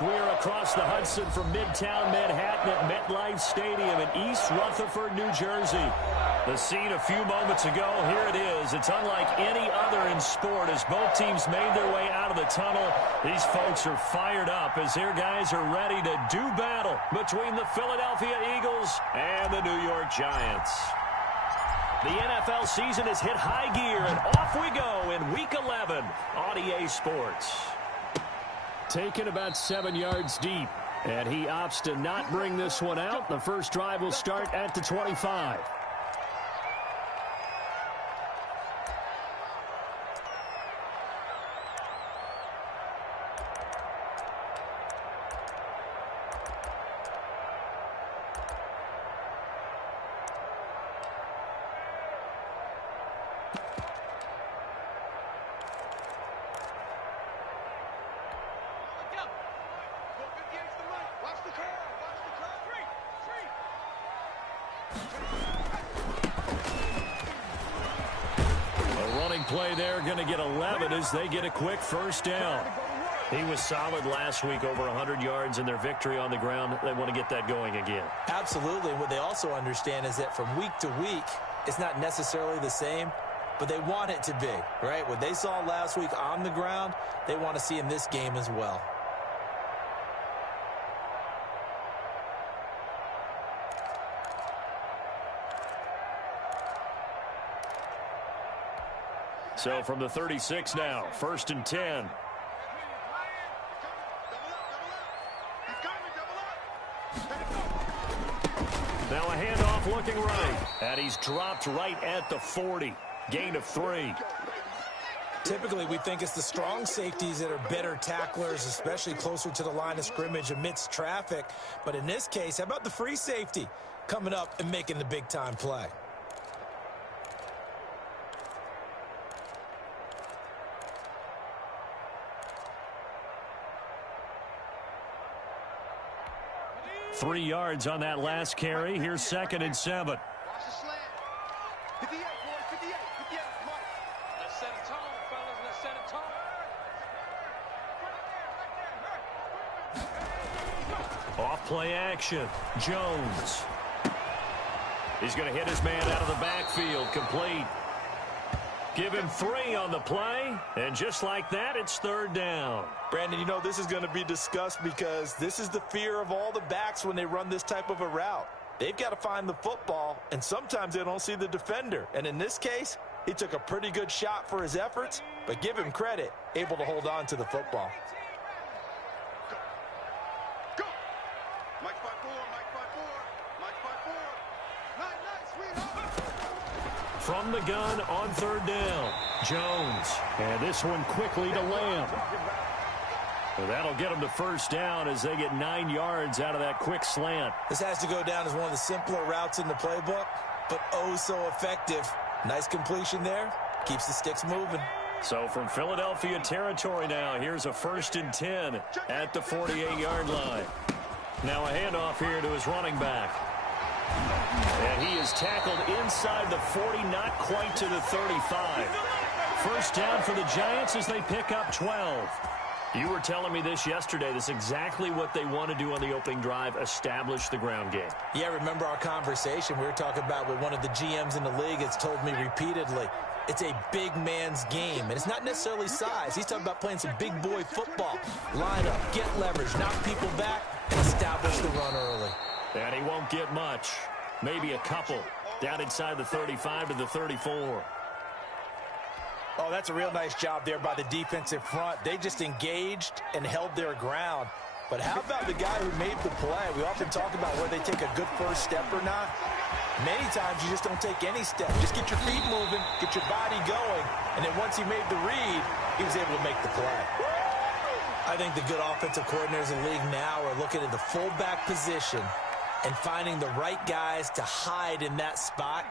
We're across the Hudson from Midtown Manhattan at MetLife Stadium in East Rutherford, New Jersey. The scene a few moments ago, here it is. It's unlike any other in sport as both teams made their way out of the tunnel. These folks are fired up as their guys are ready to do battle between the Philadelphia Eagles and the New York Giants. The NFL season has hit high gear, and off we go in Week 11 on EA Sports. Taken about 7 yards deep, and he opts to not bring this one out. The first drive will start at the 25. Play there, going to get 11 as they get a quick first down. He was solid last week, over 100 yards in their victory on the ground. They want to get that going again. Absolutely. What they also understand is that from week to week, it's not necessarily the same, but they want it to be, right? What they saw last week on the ground, they want to see in this game as well. So from the 36 now, 1st and 10. Now a handoff looking right. And he's dropped right at the 40. Gain of 3. Typically, we think it's the strong safeties that are better tacklers, especially closer to the line of scrimmage amidst traffic. But in this case, how about the free safety coming up and making the big-time play? Three yards on that last carry. Here's 2nd and 7. Watch the slant. 58, boys, 58, 58. Come on. Let's set a tone, fellas. Let's set a tone. Off play action. Jones. He's going to hit his man out of the backfield. Complete. Give him 3 on the play, and just like that, it's 3rd down. Brandon, you know this is going to be discussed because this is the fear of all the backs when they run this type of a route. They've got to find the football, and sometimes they don't see the defender. And in this case, he took a pretty good shot for his efforts, but give him credit, able to hold on to the football. Go. Mike 5-4, Mike 5-4, Mike 5-4. Nice, sweetheart. From the gun on 3rd down, Jones. And this one quickly to Lamb. Well, that'll get them to 1st down as they get 9 yards out of that quick slant. This has to go down as one of the simpler routes in the playbook, but oh so effective. Nice completion there. Keeps the sticks moving. So from Philadelphia territory now, here's a 1st and 10 at the 48-yard line. Now a handoff here to his running back. And he is tackled inside the 40, not quite to the 35. 1st down for the Giants as they pick up 12. You were telling me this yesterday. This is exactly what they want to do on the opening drive, establish the ground game. Yeah, remember our conversation. We were talking about what one of the GMs in the league has told me repeatedly. It's a big man's game, and it's not necessarily size. He's talking about playing some big boy football. Line up, get leverage, knock people back, and establish the run early. And he won't get much. Maybe a couple. Down inside the 35 to the 34. Oh, that's a real nice job there by the defensive front. They just engaged and held their ground. But how about the guy who made the play? We often talk about whether they take a good first step or not. Many times you just don't take any step. Just get your feet moving, get your body going, and then once he made the read, he was able to make the play. I think the good offensive coordinators in the league now are looking at the fullback position and finding the right guys to hide in that spot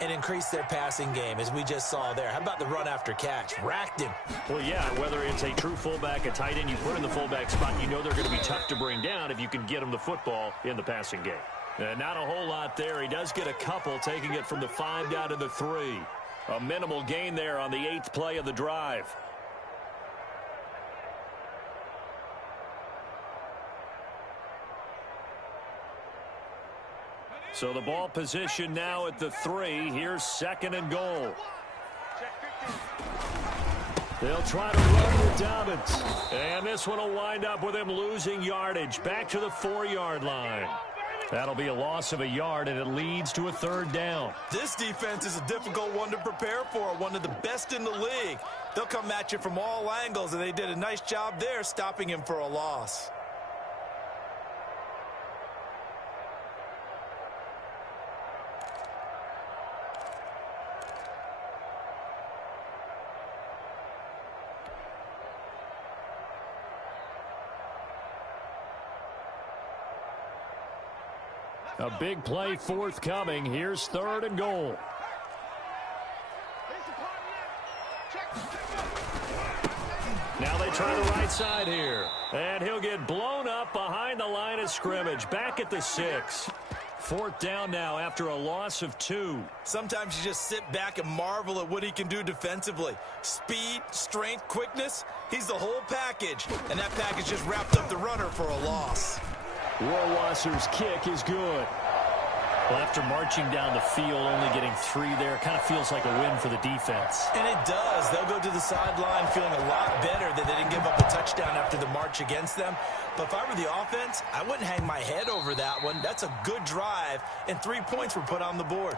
and increase their passing game, as we just saw there. How about the run after catch? Racked him. Well, yeah, whether it's a true fullback, a tight end, you put in the fullback spot, you know they're going to be tough to bring down if you can get them the football in the passing game. Not a whole lot there. He does get a couple, taking it from the 5 down to the 3. A minimal gain there on the 8th play of the drive. So the ball position now at the 3. Here's 2nd and goal. They'll try to run with Dobbins. And this one will wind up with him losing yardage. Back to the 4-yard line. That'll be a loss of a yard, and it leads to a 3rd down. This defense is a difficult one to prepare for, one of the best in the league. They'll come at you from all angles, and they did a nice job there stopping him for a loss. A big play forthcoming. Here's 3rd and goal. Now they try the right side here. And he'll get blown up behind the line of scrimmage. Back at the 6. 4th down now after a loss of 2. Sometimes you just sit back and marvel at what he can do defensively. Speed, strength, quickness. He's the whole package. And that package just wrapped up the runner for a loss. Rohrwasser's kick is good. Well, after marching down the field, only getting 3 there, kind of feels like a win for the defense. And it does. They'll go to the sideline feeling a lot better that they didn't give up a touchdown after the march against them. But if I were the offense, I wouldn't hang my head over that one. That's a good drive, and 3 points were put on the board.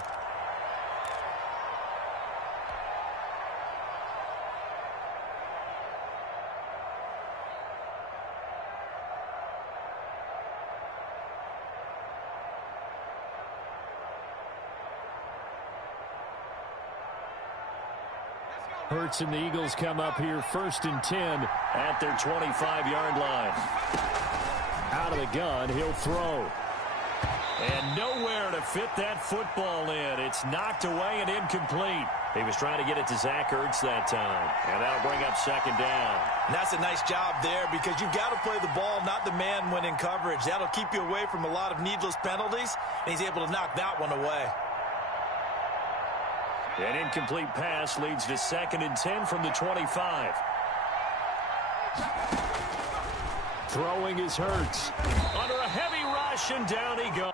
Hurts and the Eagles come up here 1st and 10 at their 25-yard line. Out of the gun, he'll throw. And nowhere to fit that football in. It's knocked away and incomplete. He was trying to get it to Zach Ertz that time. And that'll bring up 2nd down. And that's a nice job there because you've got to play the ball, not the man when in coverage. That'll keep you away from a lot of needless penalties, and he's able to knock that one away. An incomplete pass leads to 2nd and 10 from the 25. Throwing is Hurts. Under a heavy rush, and down he goes.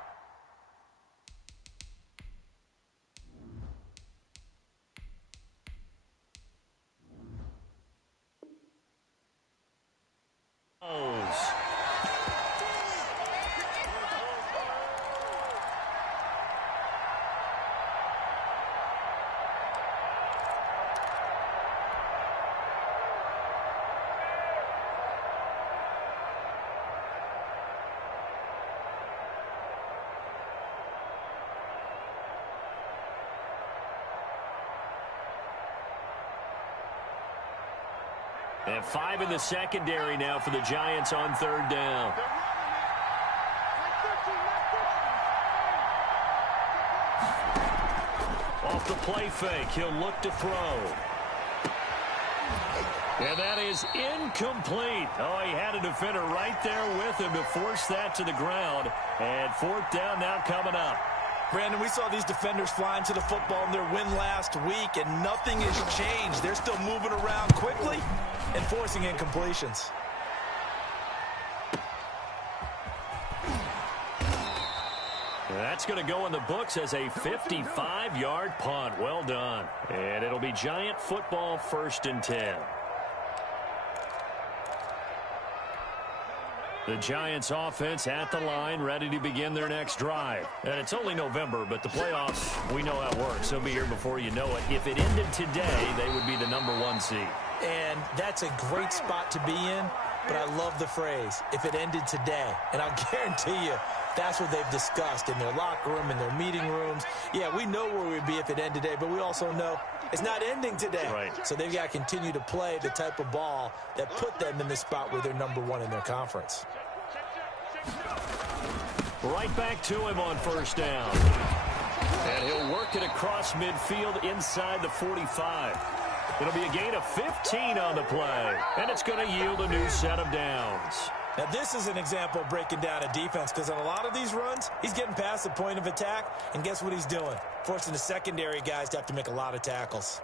And 5 in the secondary now for the Giants on 3rd down. Off the play fake, he'll look to throw. And that is incomplete. Oh, he had a defender right there with him to force that to the ground. And 4th down now coming up. Brandon, we saw these defenders flying to the football in their win last week, and nothing has changed. They're still moving around quickly and forcing incompletions. That's going to go in the books as a 55-yard punt. Well done. And it'll be Giant football 1st and 10. The Giants offense at the line, ready to begin their next drive. And it's only November, but the playoffs, we know how it works. They'll be here before you know it. If it ended today, they would be the #1 seed. And that's a great spot to be in, but I love the phrase, if it ended today. And I'll guarantee you, that's what they've discussed in their locker room, in their meeting rooms. Yeah, we know where we'd be if it ended today, but we also know it's not ending today. Right. So they've got to continue to play the type of ball that put them in the spot where they're #1 in their conference. Right back to him on 1st down. And he'll work it across midfield inside the 45. It'll be a gain of 15 on the play. And it's going to yield a new set of downs. Now, this is an example of breaking down a defense because on a lot of these runs, he's getting past the point of attack, and guess what he's doing? Forcing the secondary guys to have to make a lot of tackles.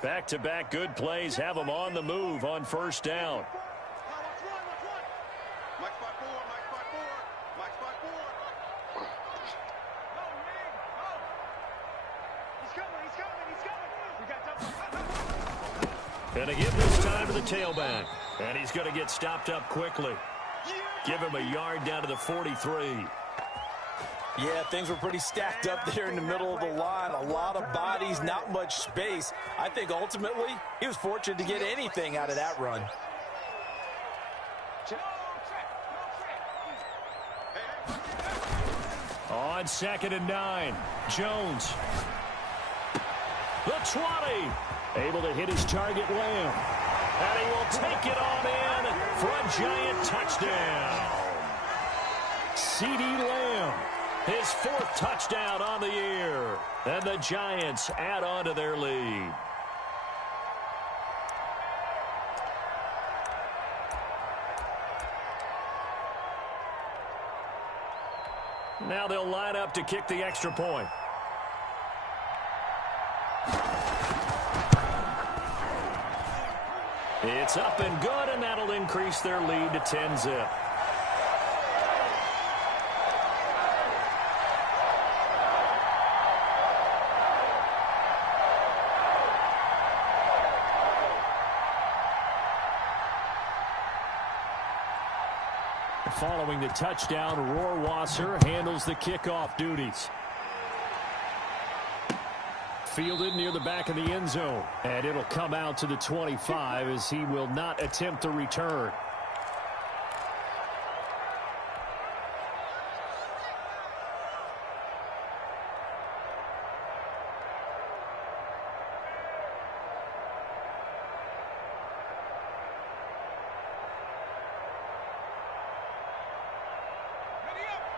Back-to-back good plays have them on the move on 1st down. And to give this time to the tailback. And he's going to get stopped up quickly. Give him a yard down to the 43. Yeah, things were pretty stacked up there in the middle of the line. A lot of bodies, not much space. I think ultimately he was fortunate to get anything out of that run. On 2nd and 9, Jones. The 20. Able to hit his target, Lamb. And he will take it on in for a Giant touchdown. CeeDee Lamb, his 4th touchdown on the year. And the Giants add on to their lead. Now they'll line up to kick the extra point. It's up and good, and that'll increase their lead to 10-zip. Following the touchdown, Rohrwasser handles the kickoff duties. Fielded near the back of the end zone. And it'll come out to the 25 as he will not attempt the return.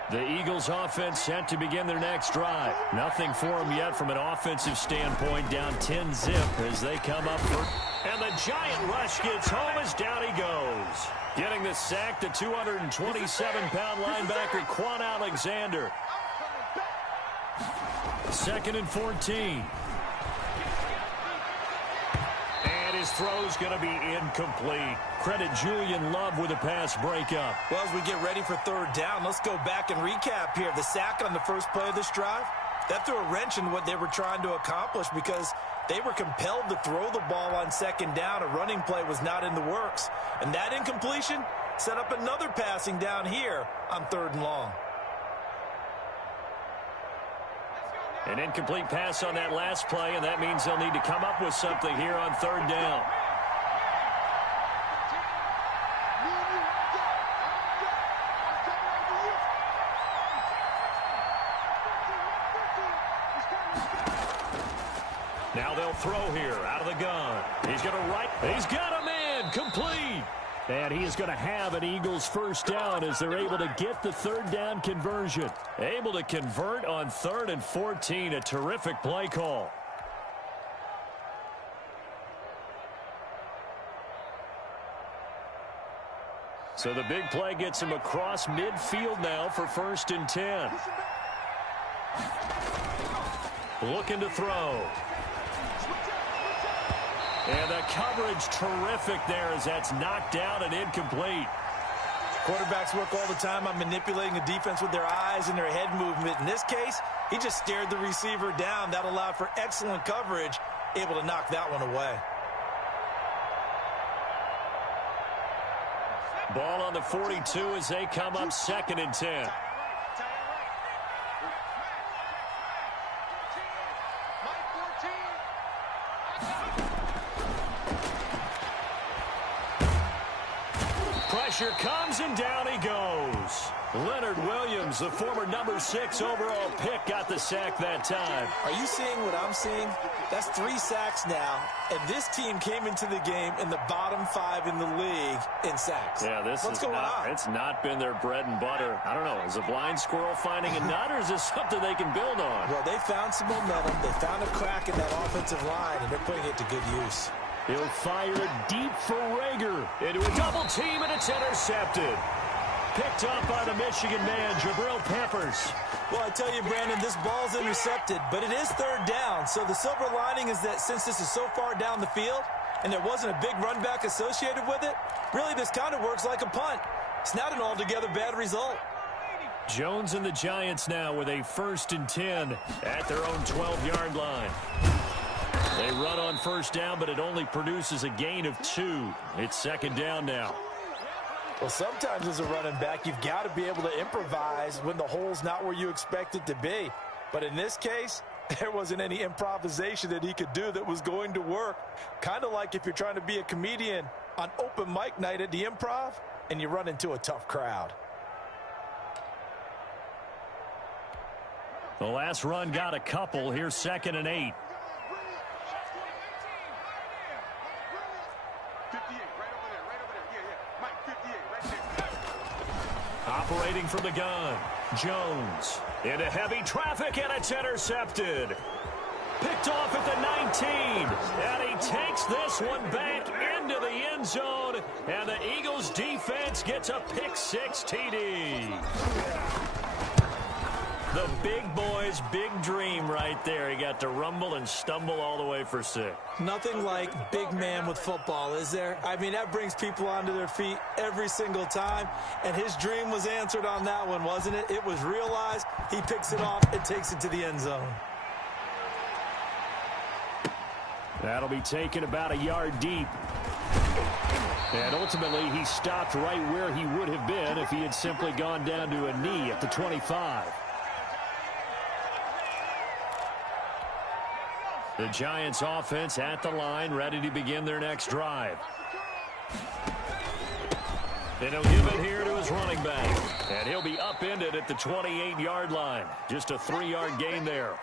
The Eagles offense set to begin their next drive. Nothing for them yet from an offensive standpoint, down 10-zip as they come up for. And the Giant rush gets home as down he goes. Getting the sack, the 227-pound linebacker Quan Alexander. 2nd and 14. His throw's going to be incomplete. Credit Julian Love with a pass breakup. Well, as we get ready for 3rd down, let's go back and recap here. The sack on the first play of this drive, that threw a wrench in what they were trying to accomplish because they were compelled to throw the ball on 2nd down. A running play was not in the works. And that incompletion set up another passing down here on 3rd and long. An incomplete pass on that last play, and that means they'll need to come up with something here on 3rd down. Now they'll throw here out of the gun. He's going to right. He's got him in. Complete. And he is going to have an Eagles 1st down as they're able to get the 3rd down conversion. Able to convert on 3rd and 14. A terrific play call. So the big play gets him across midfield now for 1st and 10. Looking to throw. And the coverage terrific there as that's knocked down and incomplete. Quarterbacks work all the time on manipulating the defense with their eyes and their head movement. In this case, he just stared the receiver down. That allowed for excellent coverage, able to knock that one away. Ball on the 42 as they come up 2nd and 10. Pressure comes and down he goes. Leonard Williams, the former number 6 overall pick, got the sack that time. Are you seeing what I'm seeing? That's 3 sacks now, and this team came into the game in the bottom 5 in the league in sacks. Yeah, what's going on? It's not been their bread and butter. I don't know. Is a blind squirrel finding a nut, or is this something they can build on? Well, they found some momentum. They found a crack in that offensive line, and they're putting it to good use. He'll fire it deep for Rager. Into a double team, and it's intercepted. Picked up by the Michigan man, Jabril Peppers. Well, I tell you, Brandon, this ball's intercepted, but it is 3rd down. So the silver lining is that since this is so far down the field and there wasn't a big run back associated with it, really this kind of works like a punt. It's not an altogether bad result. Jones and the Giants now with a 1st and 10 at their own 12-yard line. They run on first down, but it only produces a gain of 2. It's second down now. Well, sometimes as a running back, you've got to be able to improvise when the hole's not where you expect it to be. But in this case, there wasn't any improvisation that he could do that was going to work. Kind of like if you're trying to be a comedian on open mic night at the Improv and you run into a tough crowd. The last run got a couple. Here's 2nd and 8. 58, right over there. Yeah. Mike, 58, right there. Operating from the gun, Jones into heavy traffic, and it's intercepted. Picked off at the 19, and he takes this one back into the end zone, and the Eagles defense gets a pick-6 TD. The big boy's big dream right there. He got to rumble and stumble all the way for 6. Nothing like big man with football, is there? I mean, that brings people onto their feet every single time, and his dream was answered on that one, wasn't it? It was realized. He picks it off and takes it to the end zone. That'll be taken about a yard deep. And ultimately, he stopped right where he would have been if he had simply gone down to a knee at the 25. The Giants offense at the line, ready to begin their next drive. And he'll give it here to his running back. And he'll be upended at the 28-yard line. Just a 3-yard gain there.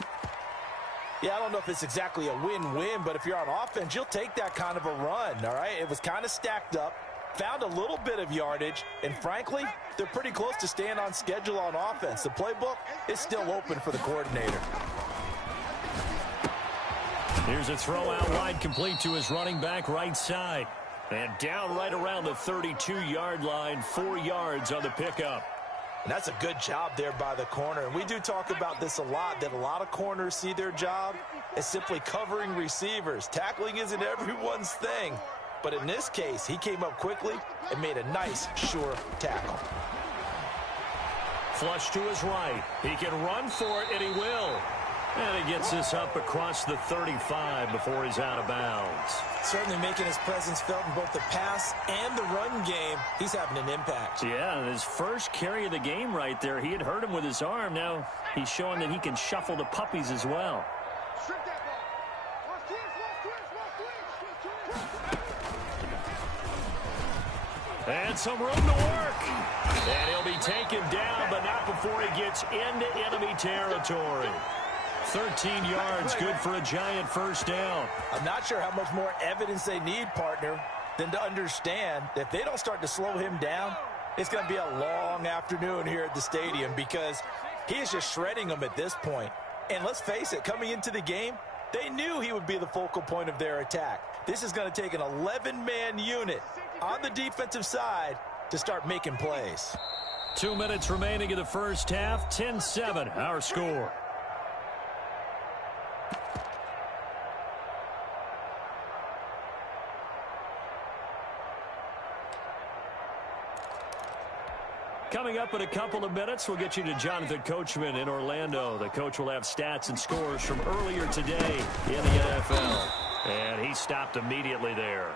Yeah, I don't know if it's exactly a win-win, but if you're on offense, you'll take that kind of a run, all right? It was kind of stacked up, found a little bit of yardage, and frankly, they're pretty close to staying on schedule on offense. The playbook is still open for the coordinator. Here's a throw out wide, complete to his running back right side. And down right around the 32-yard line, 4 yards on the pickup. And that's a good job there by the corner. And we do talk about this a lot, that a lot of corners see their job as simply covering receivers. Tackling isn't everyone's thing. But in this case, he came up quickly and made a nice, sure tackle. Flush to his right. He can run for it, and he will. And he gets this up across the 35 before he's out of bounds. Certainly making his presence felt in both the pass and the run game. He's having an impact. Yeah, his first carry of the game right there. He had hurt him with his arm. Now he's showing that he can shuffle the puppies as well. And some room to work. And he'll be taken down, but not before he gets into enemy territory. 13 yards, good for a Giant first down. I'm not sure how much more evidence they need, partner, than to understand that if they don't start to slow him down, it's going to be a long afternoon here at the stadium because he is just shredding them at this point. And let's face it, coming into the game, they knew he would be the focal point of their attack. This is going to take an 11-man unit on the defensive side to start making plays. 2 minutes remaining in the first half, 10-7, our score. Coming up in a couple of minutes, we'll get you to Jonathan Coachman in Orlando. The coach will have stats and scores from earlier today in the NFL. And he stopped immediately there.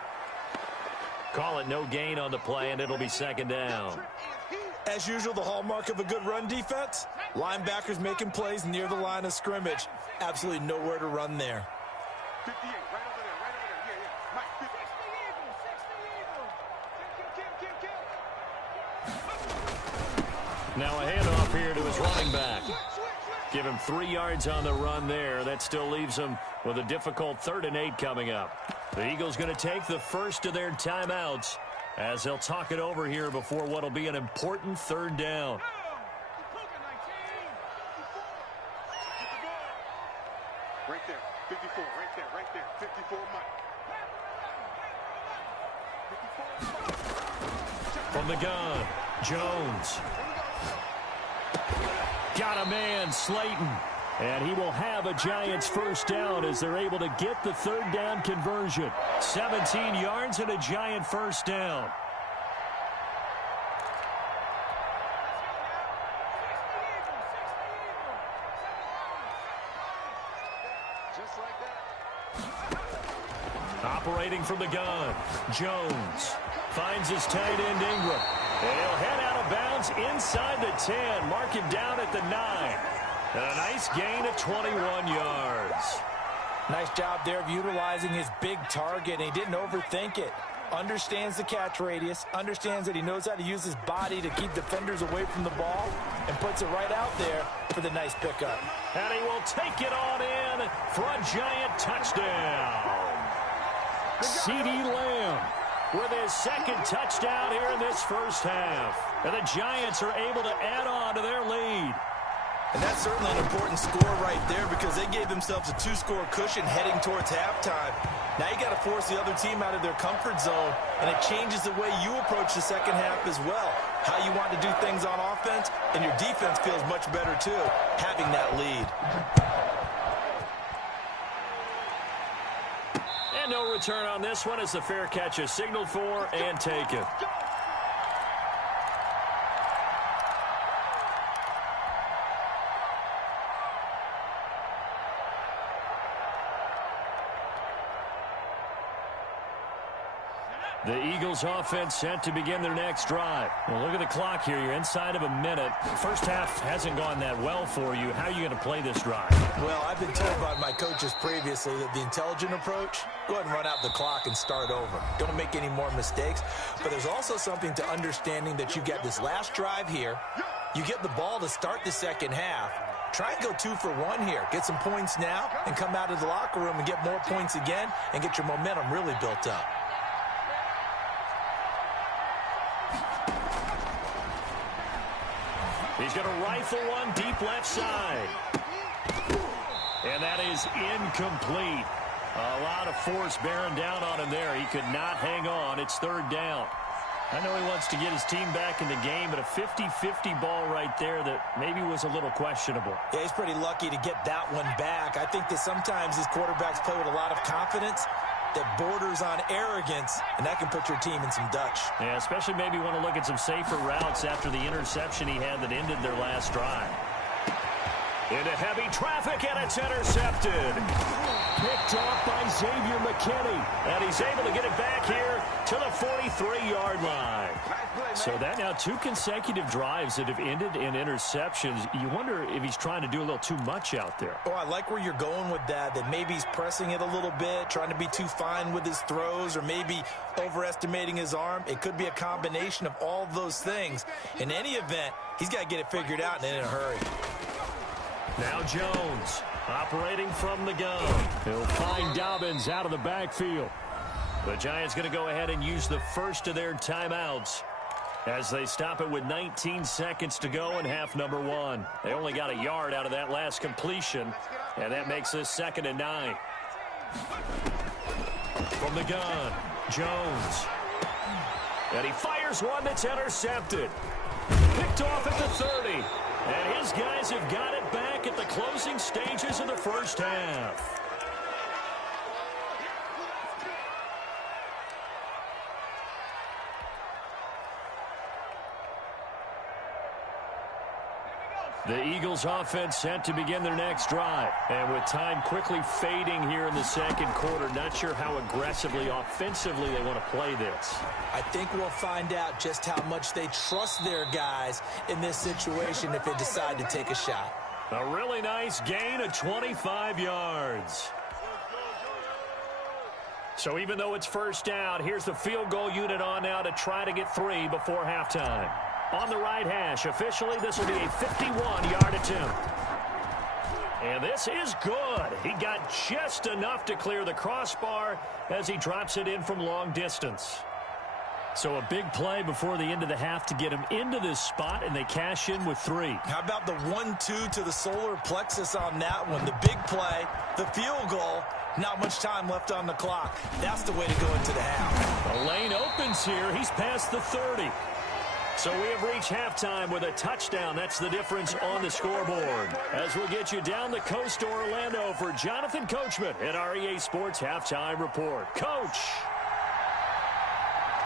Call it no gain on the play, and it'll be second down. As usual, the hallmark of a good run defense, linebackers making plays near the line of scrimmage. Absolutely nowhere to run there. 58, right over there. Yeah. Mike, 50. Now a handoff here to his running back. Give him 3 yards on the run there. That still leaves him with a difficult 3rd and 8 coming up. The Eagles going to take the first of their timeouts as they'll talk it over here before what will be an important 3rd down. Right there, 54, right there, 54, Mike. From the gun, Jones. Got a man, Slayton. And he will have a Giants first down as they're able to get the 3rd down conversion. 17 yards and a Giant first down. Just like that. Operating from the gun, Jones finds his tight end Ingram. And he'll head out of bounds inside the 10. Mark him down at the 9. And a nice gain of 21 yards. Nice job there of utilizing his big target, and he didn't overthink it. Understands the catch radius, understands that he knows how to use his body to keep defenders away from the ball, and puts it right out there for the nice pickup. And he will take it on in for a giant touchdown. CeeDee Lamb with his second touchdown here in this first half. And the Giants are able to add on to their lead. And that's certainly an important score right there because they gave themselves a 2-score cushion heading towards halftime. Now you got to force the other team out of their comfort zone, and it changes the way you approach the second half as well. How you want to do things on offense, and your defense feels much better too, having that lead. And no return on this one as the fair catch is signaled for and taken. The Eagles offense set to begin their next drive. Well, look at the clock here. You're inside of a minute. First half hasn't gone that well for you. How are you going to play this drive? Well, I've been told by my coaches previously that the intelligent approach, go ahead and run out the clock and start over. Don't make any more mistakes. But there's also something to understanding that you get this last drive here. You get the ball to start the second half. Try and go 2 for 1 here. Get some points now and come out of the locker room and get more points again and get your momentum really built up. He's going to rifle one deep left side. And that is incomplete. A lot of force bearing down on him there. He could not hang on. It's third down. I know he wants to get his team back in the game, but a 50-50 ball right there that maybe was a little questionable. Yeah, he's pretty lucky to get that one back. I think that sometimes these quarterbacks play with a lot of confidence that borders on arrogance, and that can put your team in some Dutch. Yeah, especially maybe want to look at some safer routes after the interception he had that ended their last drive. Into heavy traffic, and it's intercepted. Picked off by Xavier McKinney, and he's able to get it back here to the 43-yard line. So that now 2 consecutive drives that have ended in interceptions. You wonder if he's trying to do a little too much out there. Oh, I like where you're going with that maybe he's pressing it a little bit, trying to be too fine with his throws, or maybe overestimating his arm. It could be a combination of all of those things. In any event, he's got to get it figured out and in a hurry. Now Jones operating from the gun. He'll find Dobbins out of the backfield. The Giants going to go ahead and use the first of their timeouts as they stop it with 19 seconds to go in half number 1. They only got a yard out of that last completion, and that makes this 2nd and 9. From the gun, Jones. And he fires one that's intercepted. Picked off at the 30. And his guys have got it back at the closing stages of the first half. The Eagles offense set to begin their next drive. And with time quickly fading here in the second quarter, not sure how aggressively, offensively they want to play this. I think we'll find out just how much they trust their guys in this situation if they decide to take a shot. A really nice gain of 25 yards. So even though it's first down, here's the field goal unit on now to try to get 3 before halftime. On the right hash, officially, this will be a 51-yard attempt. And this is good. He got just enough to clear the crossbar as he drops it in from long distance. So a big play before the end of the half to get him into this spot, and they cash in with 3. How about the 1-2 to the solar plexus on that one? The big play, the field goal, not much time left on the clock. That's the way to go into the half. The lane opens here. He's past the 30. So we have reached halftime with a touchdown. That's the difference on the scoreboard. As we'll get you down the coast to Orlando for Jonathan Coachman at our EA Sports Halftime Report. Coach!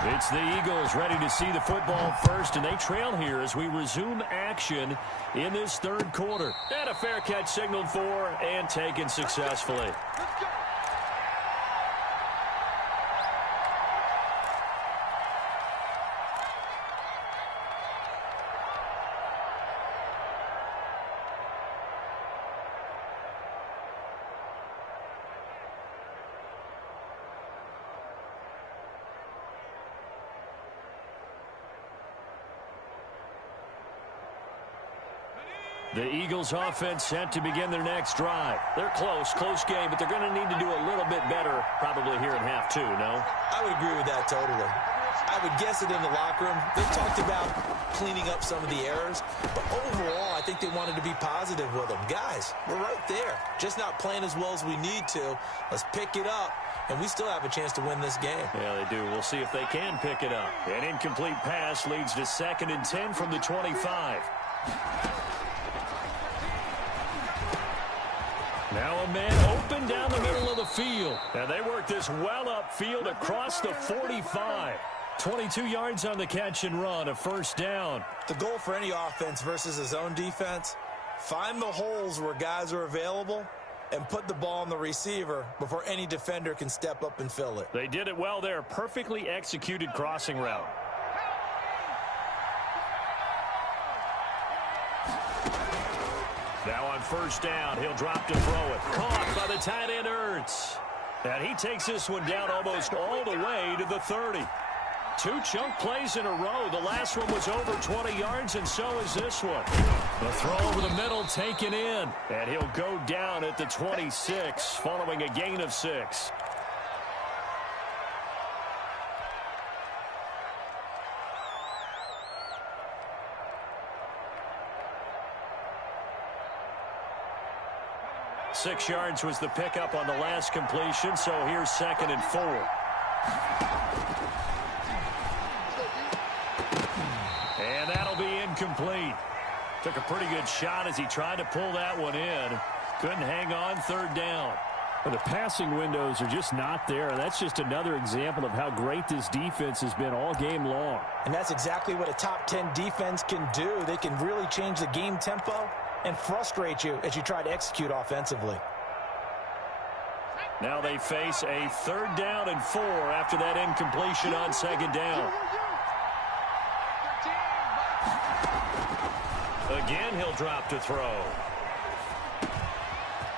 It's the Eagles ready to see the football first, and they trail here as we resume action in this third quarter. And a fair catch signaled for and taken successfully. The Eagles offense set to begin their next drive. They're close game, but they're going to need to do a little bit better probably here in half two, no? I would agree with that totally. I would guess it in the locker room. They talked about cleaning up some of the errors, but overall, I think they wanted to be positive with them. Guys, we're right there. Just not playing as well as we need to. Let's pick it up, and we still have a chance to win this game. Yeah, they do. We'll see if they can pick it up. An incomplete pass leads to 2nd and 10 from the 25. Now a man open down the middle of the field. And they work this well upfield across the 45. 22 yards on the catch and run, a 1st down. The goal for any offense versus his own defense, find the holes where guys are available and put the ball on the receiver before any defender can step up and fill it. They did it well there. Perfectly executed crossing route. Now on 1st down, he'll drop to throw it. Caught by the tight end, Ertz. And he takes this one down almost all the way to the 30. 2 chunk plays in a row. The last one was over 20 yards, and so is this one. The throw over the middle taken in. And he'll go down at the 26, following a gain of 6. Six yards was the pickup on the last completion, so here's 2nd and 4. And that'll be incomplete. Took a pretty good shot as he tried to pull that one in. Couldn't hang on, 3rd down. Well, the passing windows are just not there. That's just another example of how great this defense has been all game long. And that's exactly what a top 10 defense can do. They can really change the game tempo and frustrate you as you try to execute offensively. Now they face a 3rd down and 4 after that incompletion on 2nd down. Again, he'll drop to throw.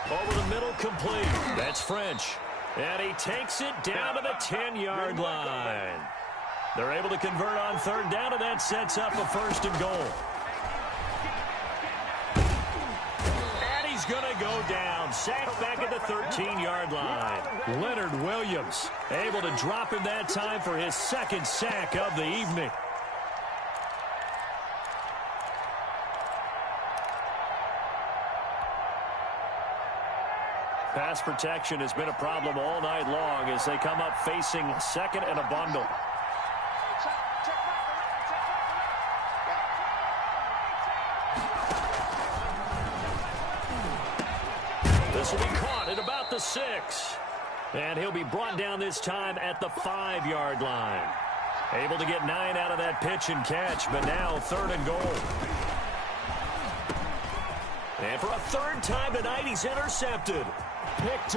Over the middle, complete. That's French. And he takes it down to the 10-yard line. They're able to convert on 3rd down, and that sets up a 1st and goal. He's going to go down. Sacked back at the 13-yard line. Leonard Williams able to drop him that time for his 2nd sack of the evening. Pass protection has been a problem all night long as they come up facing 2nd and a bundle. This will be caught at about the 6. And he'll be brought down this time at the 5-yard line. Able to get 9 out of that pitch and catch, but now 3rd and goal. And for a 3rd time tonight, he's intercepted. Picked